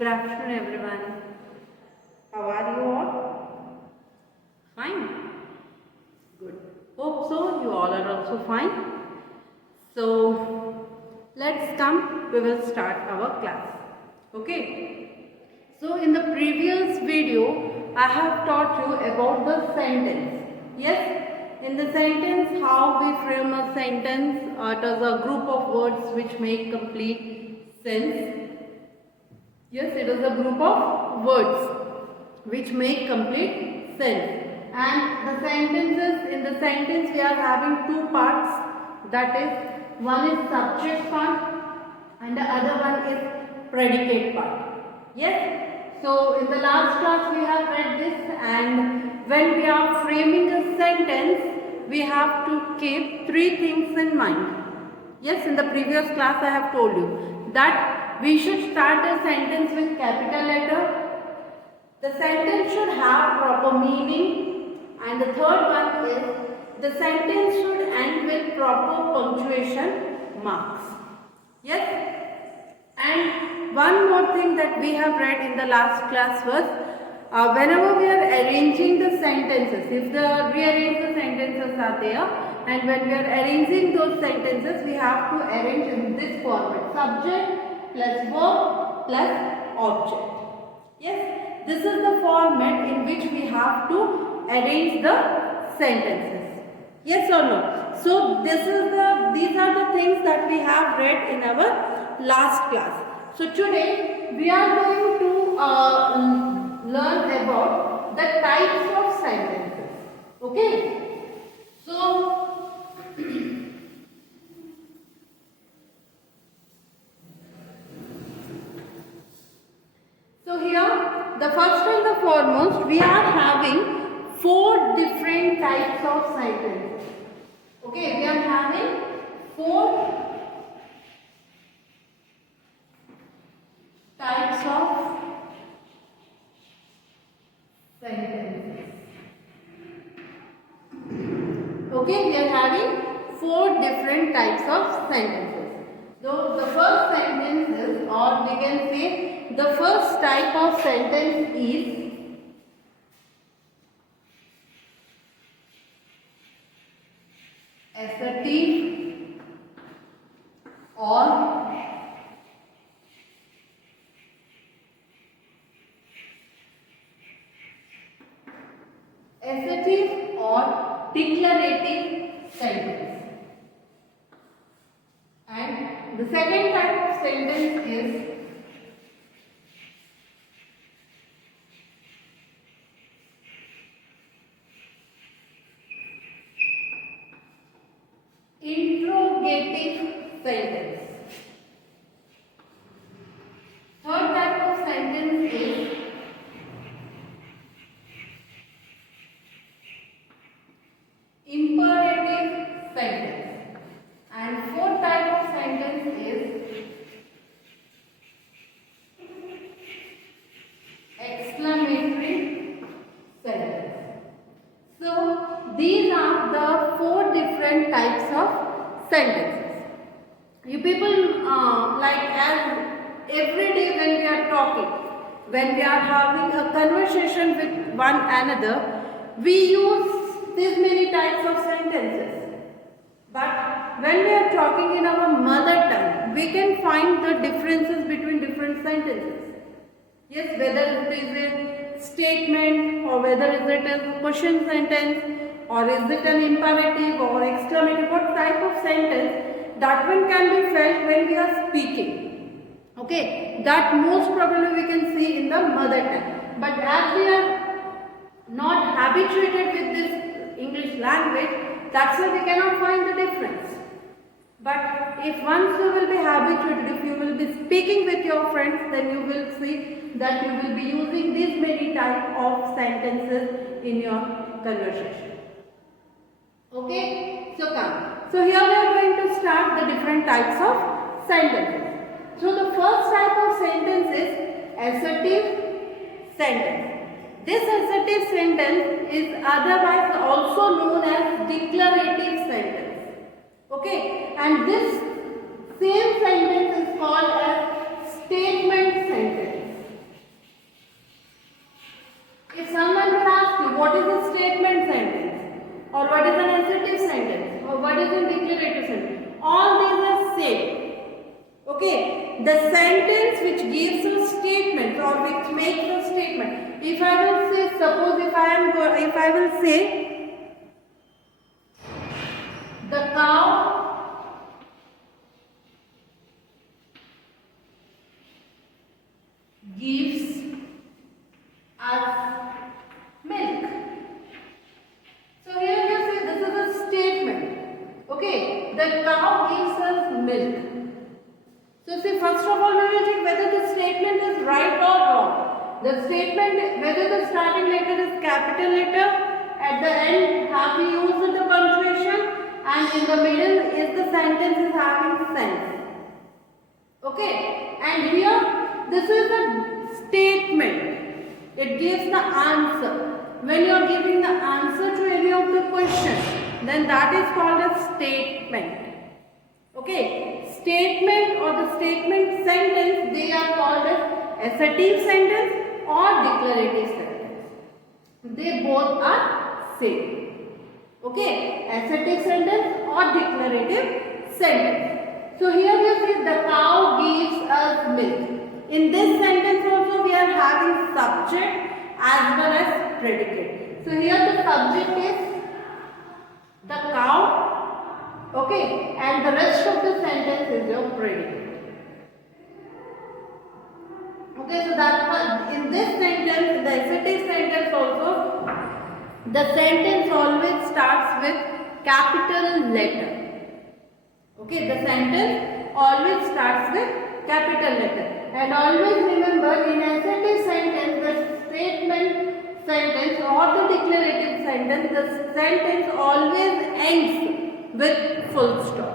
Good afternoon, everyone. How are you all? Fine. Good. Hope so. You all are also fine. So, let's come. We will start our class. Okay. So, in the previous video, I have taught you about the sentence. Yes. In the sentence, how we frame a sentence. It is a group of words which make complete sense. Yes, it is a group of words which make complete sense. And the sentences, in the sentence we are having two parts, that is, one is subject part and the other one is predicate part. Yes, so in the last class we have read this, and when we are framing a sentence, we have to keep three things in mind. Yes, in the previous class I have told you that we should start a sentence with capital letter. The sentence should have proper meaning, and the third one is the sentence should end with proper punctuation marks. Yes, and one more thing that we have read in the last class was whenever we are arranging the sentences, if the rearrange the sentences are there, and when we are arranging those sentences, we have to arrange in this format: subject plus verb plus object. Yes, this is the format in which we have to arrange the sentences. Yes or no? So these are the things that we have read in our last class. So today we are going to learn about the types of sentences. Okay? So here, the first and the foremost, we are having four different types of sentences. Okay, we are having four types of sentences. Okay, we are having four different types of sentences. So the first sentence is, or we can say, the first type of sentence is assertive or declarative sentence. And the second type of sentence is interrogative sentence. Third type of sentence is imperative sentence. And fourth type of sentence is exclamatory sentence. So these are the four different types of sentences. You people as every day when we are talking, when we are having a conversation with one another, we use these many types of sentences. But when we are talking in our mother tongue, we can find the differences between different sentences. Yes, whether it is a statement or whether it is a question sentence or is it an imperative or exclamative, what type of sentence, that one can be felt when we are speaking. Okay, that most probably we can see in the mother tongue. But as we are not habituated with this English language, that's why we cannot find the difference. But if once you will be habituated, if you will be speaking with your friends, then you will see that you will be using these many types of sentences in your conversation. Okay, so come. So here we are going to start the different types of sentences. So the first type of sentence is assertive sentence. This assertive sentence is otherwise also known as declarative sentence. Okay, and this same sentence is called as statement sentence. Okay, the sentence which gives a statement or which makes a statement. If I will say, suppose if I will say, the cow gives us milk. So here you say this is a statement. Okay, the cow gives us milk. So see, first of all we will check whether the statement is right or wrong. The statement, whether the starting letter is capital letter, at the end have we used the punctuation, and in the middle is the sentence is having sense. Okay, and here this is a statement. It gives the answer. When you are giving the answer to any of the questions, then that is called a statement. Okay, statement or the statement sentence, they are called as assertive sentence or declarative sentence. They both are same. Okay, assertive sentence or declarative sentence. So here you see the cow gives us milk. In this sentence also we are having subject as well as predicate. So here the subject is the cow, okay, and the rest of the sentence is your predicate. Okay, so that was in this sentence, in the assertive sentence also, the sentence always starts with capital letter. Okay, the sentence always starts with capital letter. And always remember, in assertive sentence, the statement sentence or the declarative sentence, the sentence always ends with full stop.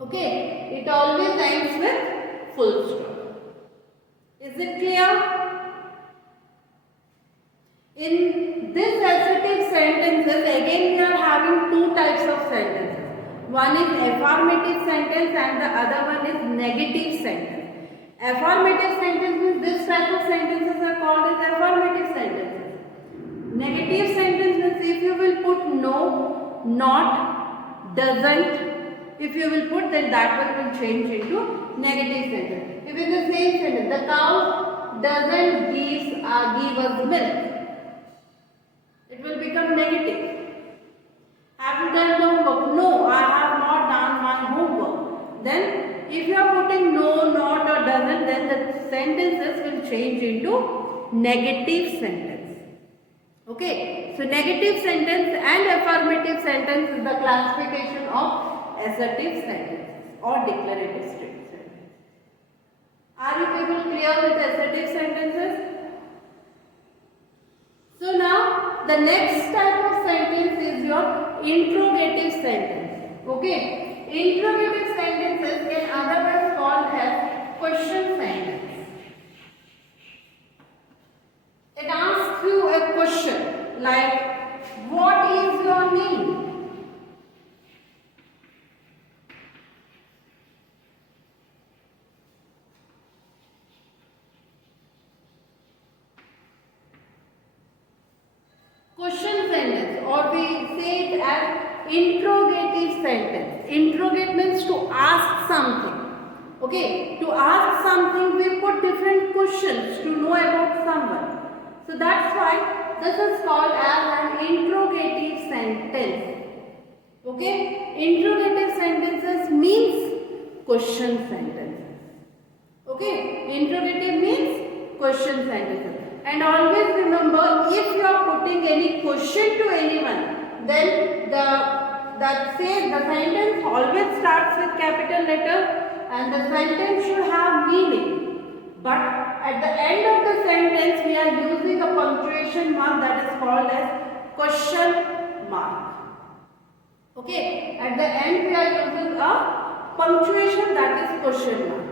Okay, it always ends with full stop. Is it clear? In this assertive sentences, again we are having two types of sentences. One is affirmative sentence and the other one is negative sentence. Affirmative sentence means this type of sentences are called as affirmative sentences. Negative sentence means if you will put no, not, doesn't, if you will put, then that one will change into negative sentence. If in the same sentence, the cow doesn't give us milk, it will become negative. Have you done the homework? No, I have not done my homework. Then if you are putting no, not or doesn't, then the sentences will change into negative sentence. Okay, so negative sentence and affirmative sentence is the classification of assertive sentences or declarative sentences. Are you people clear with assertive sentences? So now the next type of sentence is your interrogative sentence. Okay. Interrogative sentences can otherwise called as question sentence. It asks you a question like, what is your name? Question sentence, or we say it as interrogative sentence. Interrogate means to ask something. Okay, to ask something we put different questions to know about someone. So that's why this is called as an interrogative sentence. Okay, interrogative sentences means question sentences. Okay, interrogative means question sentences. And always remember, if you are putting any question to anyone, then the sentence always starts with capital letter and the sentence should have meaning. But at the end of the sentence, we are using a punctuation mark that is called as question mark. Okay, at the end we are using a punctuation that is question mark.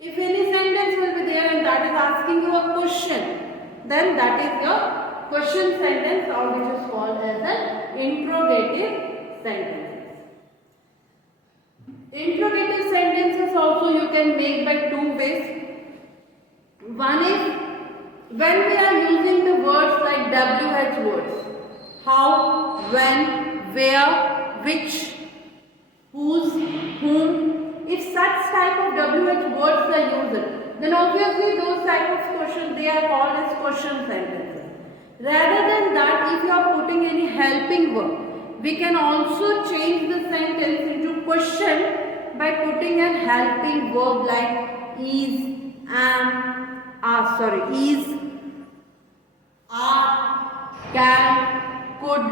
If any sentence will be there and that is asking you a question, then that is your question sentence, or which is called as an interrogative sentence. Interrogative sentences also you can make by two ways. One is when we are using the words like WH words, how, when, where, which, whose, whom. If such then obviously those type of questions, they are called as question sentences. Rather than that, if you are putting any helping verb, we can also change the sentence into question by putting a helping verb like is, am, is, are, can, could,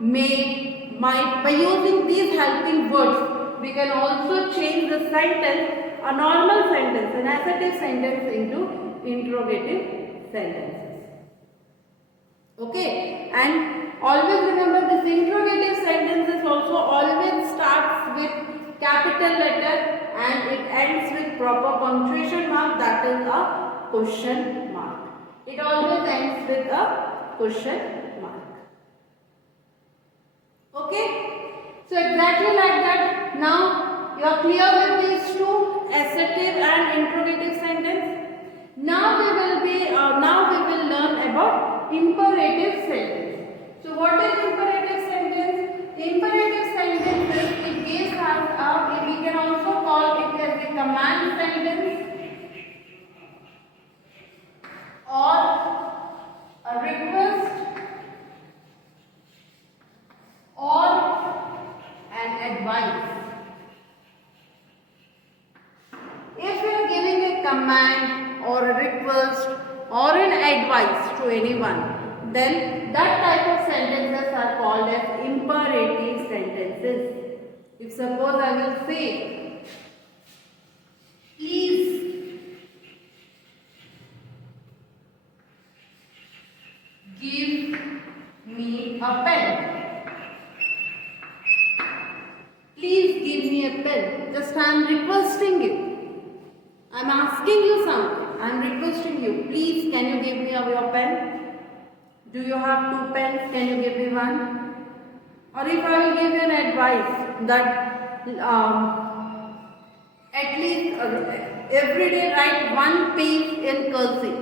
may, might. By using these helping words, we can also change the sentence, a normal sentence, an assertive sentence, into interrogative sentences. Okay, and always remember this interrogative sentences also always starts with capital letter and it ends with proper punctuation mark, that is a question mark. It always ends with a question mark. Okay, so exactly like that. Now you are clear with these two, assertive and interrogative sentence. Now we will learn about imperative sentence. So what is imperative sentence? Imperative sentence is, it gives us a, we can also call it as a command sentence or a request or an advice. If you are giving a command or a request or an advice to anyone, then that type of sentences are called as imperative sentences. If suppose I will say, please give me a pen. Please give me a pen. Just I am requesting you. I am asking you something. I am requesting you. Please, can you give me your pen? Do you have 2 pens? Can you give me one? Or if I will give you an advice that at least every day write 1 page in cursive,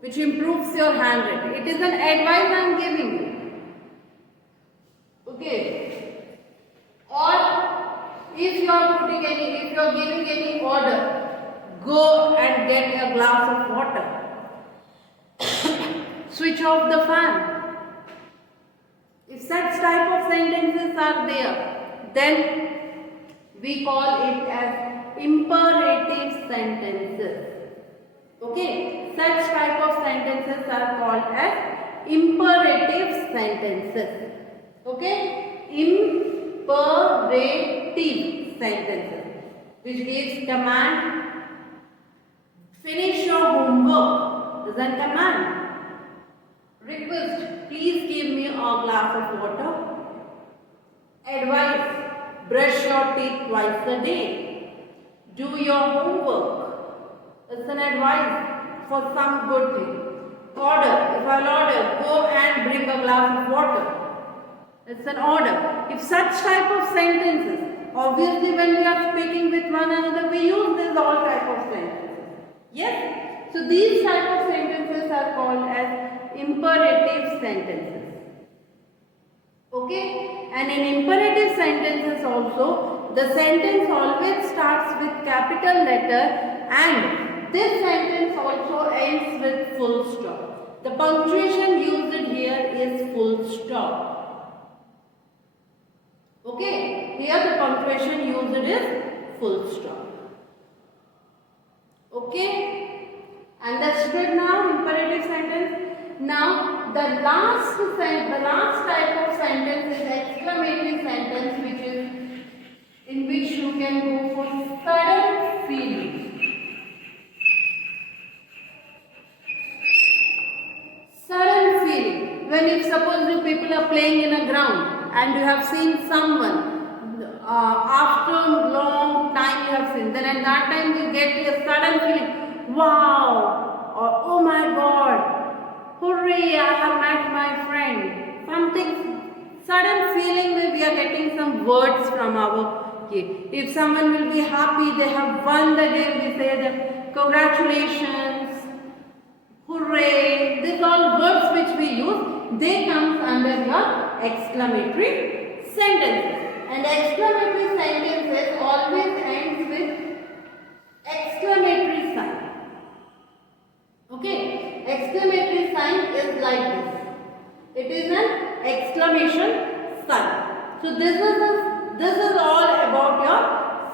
which improves your handwriting. It is an advice I am giving you. Okay. Or if you are giving any order, go and get a glass of water. Switch off the fan. If such type of sentences are there, then we call it as imperative sentences. Okay, such type of sentences are called as imperative sentences. Okay, imperative sentences, which gives command. Finish your homework is a command. Request, please give me a glass of water. Advice, brush your teeth twice a day. Do your homework. It's an advice for some good thing. Order, if I'll order, go and bring a glass of water. It's an order. If such type of sentences, obviously when we are speaking with one another, we use this all type of sentences. Yes? So these type of sentences are called as imperative sentences. Okay? And in imperative sentences also, the sentence always starts with capital letter and this sentence also ends with full stop. The punctuation used here is full stop. Okay? Here the punctuation used is full stop. Okay? Understood now imperative sentence? Now the last type of sentence is exclamatory sentence, which is in which you can go for sudden feeling. Sudden feeling. When if suppose you people are playing in a ground and you have seen someone after a long time you have seen, then at that time you get a sudden feeling, wow, or oh my god, hooray, I have met my friend. Something sudden feeling, maybe we are getting some words from our kid. If someone will be happy, they have won the game, we say that congratulations, hooray. These all words which we use, they come under your exclamatory sentences. And exclamatory sentences always ends with exclamatory sign.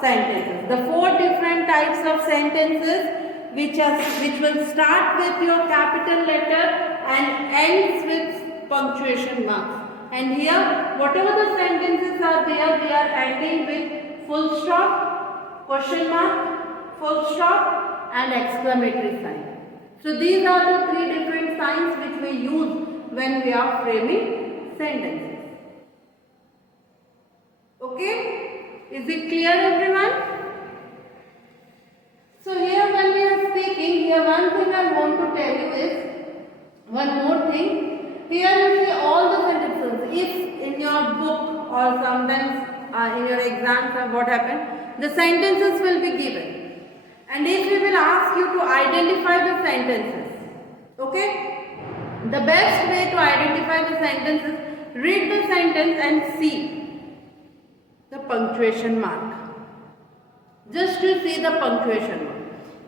sentences. The 4 different types of sentences which will start with your capital letter and ends with punctuation marks. And here, whatever the sentences are there, they are ending with full stop, question mark, full stop and exclamatory sign. So these are the 3 different signs which we use when we are framing sentences. Okay? Is it clear, everyone? So here when we are speaking, here one thing I want to tell you is, one more thing. Here you see all the sentences. If in your book or sometimes in your exams or what happened, the sentences will be given. And if we will ask you to identify the sentences, okay? The best way to identify the sentences, read the sentence and see the punctuation mark. Just to see the punctuation mark.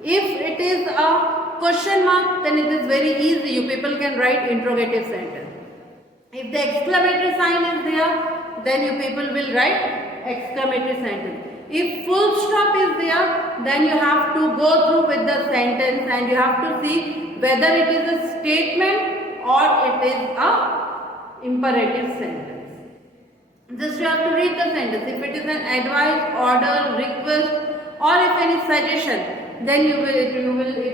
If it is a question mark, then it is very easy. You people can write interrogative sentence. If the exclamatory sign is there, then you people will write exclamatory sentence. If full stop is there, then you have to go through with the sentence and you have to see whether it is a statement or it is a imperative sentence. Just you have to read the sentence. If it is an advice, order, request or if any suggestion, then it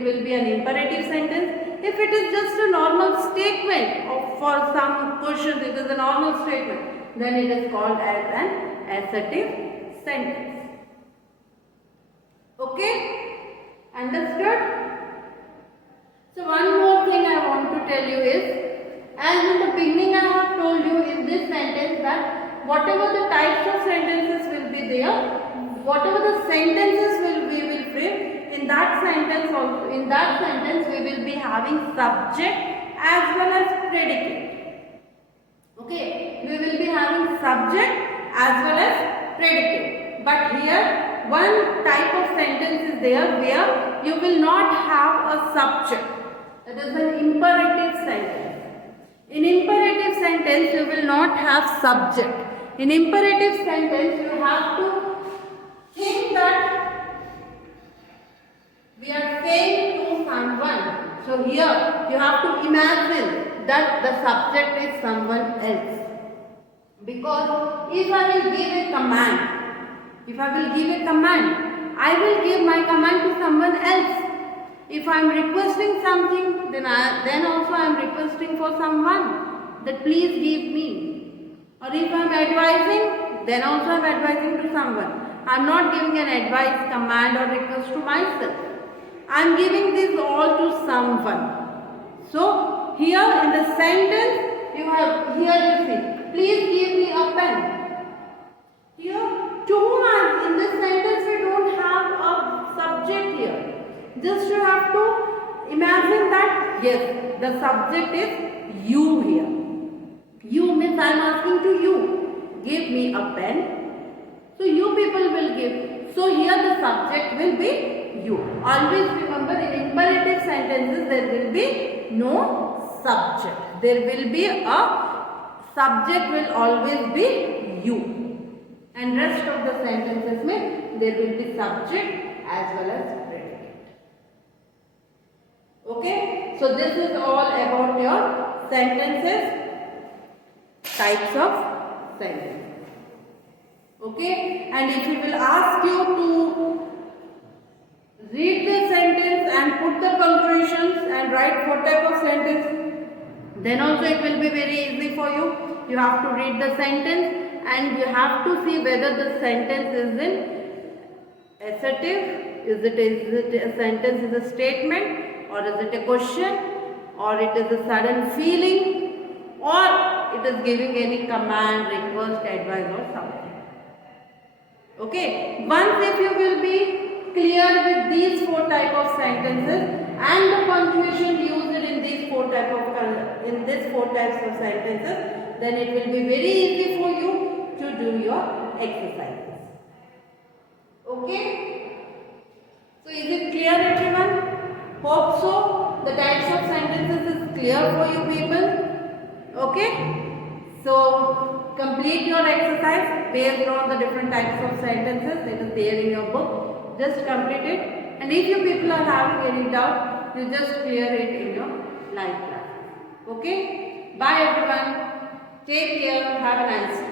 will be an imperative sentence. If it is just a normal statement or for some questions it is a normal statement, then it is called as an assertive sentence. Okay? Understood? So one more thing I want to tell you is, as in the beginning I have told you in this sentence that whatever the types of sentences will be there, whatever the sentences we will frame, in that sentence we will be having subject as well as predicate. Okay, we will be having subject as well as predicate. But here one type of sentence is there where you will not have a subject. That is an imperative sentence. In imperative sentence you will not have subject. In imperative sentence you have to think that we are saying to someone. So here you have to imagine that the subject is someone else. Because if I will give a command, I will give my command to someone else. If I am requesting something, then also I am requesting for someone that please give me. Or if I am advising, then also I am advising to someone. I am not giving an advice, command or request to myself. I am giving this all to someone. So here in the sentence you see, please give me a pen. Here to whom in this sentence we don't have a subject here. Just you have to imagine that yes, the subject is you here. You means I am asking to you, give me a pen. So you people will give. So here the subject will be you. Always remember, in imperative sentences there will be no subject. There will be a subject will always be you. And rest of the sentences mein there will be subject as well as predicate. Okay? So this is all about your sentences, types of sentences. Okay? And if we will ask you to read the sentence and put the punctuations and write what type of sentence, then also it will be very easy for you. You have to read the sentence and you have to see whether the sentence is in assertive, is it a sentence is a statement, or is it a question, or it is a sudden feeling, or it is giving any command, request, advice or something. Okay, once if you will be clear with these 4 type of sentences and the punctuation used in these 4 types of sentences, then it will be very easy for you to do your exercises. Okay? So is it clear, everyone? Hope so. The types of sentences is clear for you people. Okay? So complete your exercise based on the different types of sentences that is there in your book. Just complete it, and if you people are having any doubt, you just clear it in your live class. Okay? Bye everyone. Take care. Have a nice day.